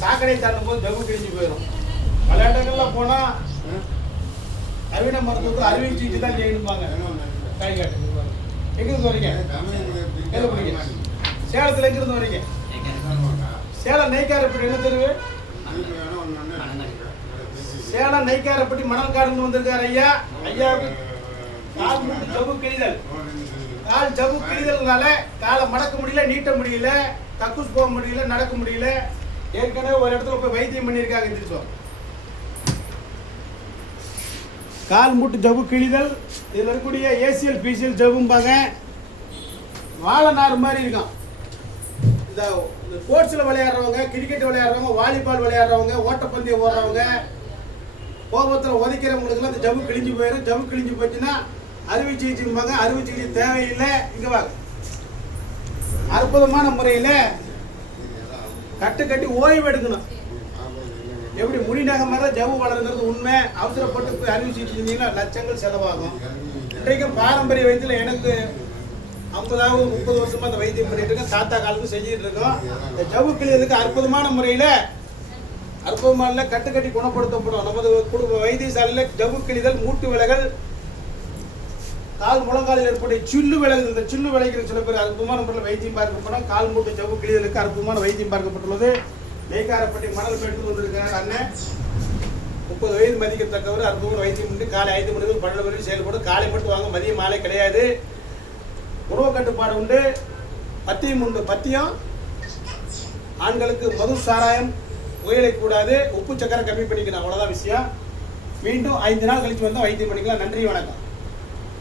சாக்கடை தாண்டும் போது ஜவ்வு கிழிஞ்சு போயிடும். பல இடங்கள்ல போனா அறுவடை மருத்துவத்துக்கு அறுவை சிகிச்சை தான் செய்யணும்பாங்க. காய் காட்டு எங்கிருந்து வரீங்க? சேலத்துல எங்கிருந்து வரீங்க? சேலம் நெய்க்காரப்பட்டி என்ன தெருவு? சேலம் நெய்க்காரப்பட்டி மணல்காடுன்னு வந்திருக்காரு ஐயா. ஐயாவுக்கு கால் மூட்டு ஜவ்வு கிழிதல். கால் ஜவ்வு கிழிதல்னால காலை மடக்க முடியல, நீட்ட முடியல, கக்கூஸ் போக முடியல, நடக்க முடியல. ஏற்கனவே ஒரு இடத்துல போய் வைத்தியம் பண்ணியிருக்காங்க. திருச்சோம் கால் மூட்டு ஜவ்வு கிழிதல். இதில் இருக்கக்கூடிய ஏசிஎல் பிசிஎல் ஜவ்வும்பாங்க. வாழை நார் மாதிரி இருக்கும். இந்த ஸ்போர்ட்ஸில் விளையாடுறவங்க, கிரிக்கெட் விளையாடுறவங்க, வாலிபால் விளையாடுறவங்க, ஓட்டப்பந்தயம் ஓடுறவங்க, கோபத்தில் உதைக்கிறவங்களுக்குலாம் இந்த ஜவ்வு கிழிஞ்சு போயிடும். ஜவ்வு கிழிஞ்சு போச்சுன்னா அறுவை சிகிச்சைம்பாங்க. அறுவை சிகிச்சை தேவையில்லை. இங்கே வாங்க, அற்புதமான முறையில் கட்டி ஓய்வு எடுக்கணும். எப்படி முடிநாக மாதிரி தான் ஜவ்வு வளருங்கிறது உண்மை. அவசரப்பட்டு போய் அறுவை சிகிச்சை செஞ்சீங்கன்னா லட்சங்கள் செலவாகும். இன்றைக்கும் பாரம்பரிய வைத்தியில் எனக்கு 50 30 வருஷமா அந்த வைத்தியம் பண்ணிட்டு இருக்கேன். தாத்தா காலத்துக்கு செஞ்சுட்டு இருக்கோம். இந்த ஜவ்வு கிழியதுக்கு அற்புதமான முறையில் கட்டி குணப்படுத்தப்படும். நமது குடும்ப வைத்தியசாலையில் ஜவ்வு கிழிதல், மூட்டு விலகல், கால் முழங்காலில் ஏற்பட்ட சில்லு விலகுது. இந்த சில்லு விலகிற சில பேர் அற்புதமான முறையில் வைத்தியம் பார்க்கப்படும். கால் மூட்டு ஜவ்வு கிழிதலுக்கு அற்புதமான வைத்தியம் பார்க்கப்பட்டுள்ளது. நெய்க்காரப்பட்டி மணல் மேட்டு வந்திருக்கிறார் அண்ணன். 30 வயது மதிக்கத்தக்கவர். அற்புதமான வைத்தியம் பண்ணி காலை 5 மணி முதல் 12 வரைக்கும் செயல்படும். காலை மட்டும் வாங்க, மதியம் மாலை கிடையாது. உணவு கட்டுப்பாடு உண்டு, பத்தியம் உண்டு. பத்தியம் ஆண்களுக்கு மது சாராயம் புகையிலைக்கூடாது, உப்பு சக்கரை கம்மி பண்ணிக்கணும். அவ்வளோதான் விஷயம். மீண்டும் 5 நாள் கழிச்சு வந்தால் வைத்தியம் பண்ணிக்கலாம். நன்றி, வணக்கம்.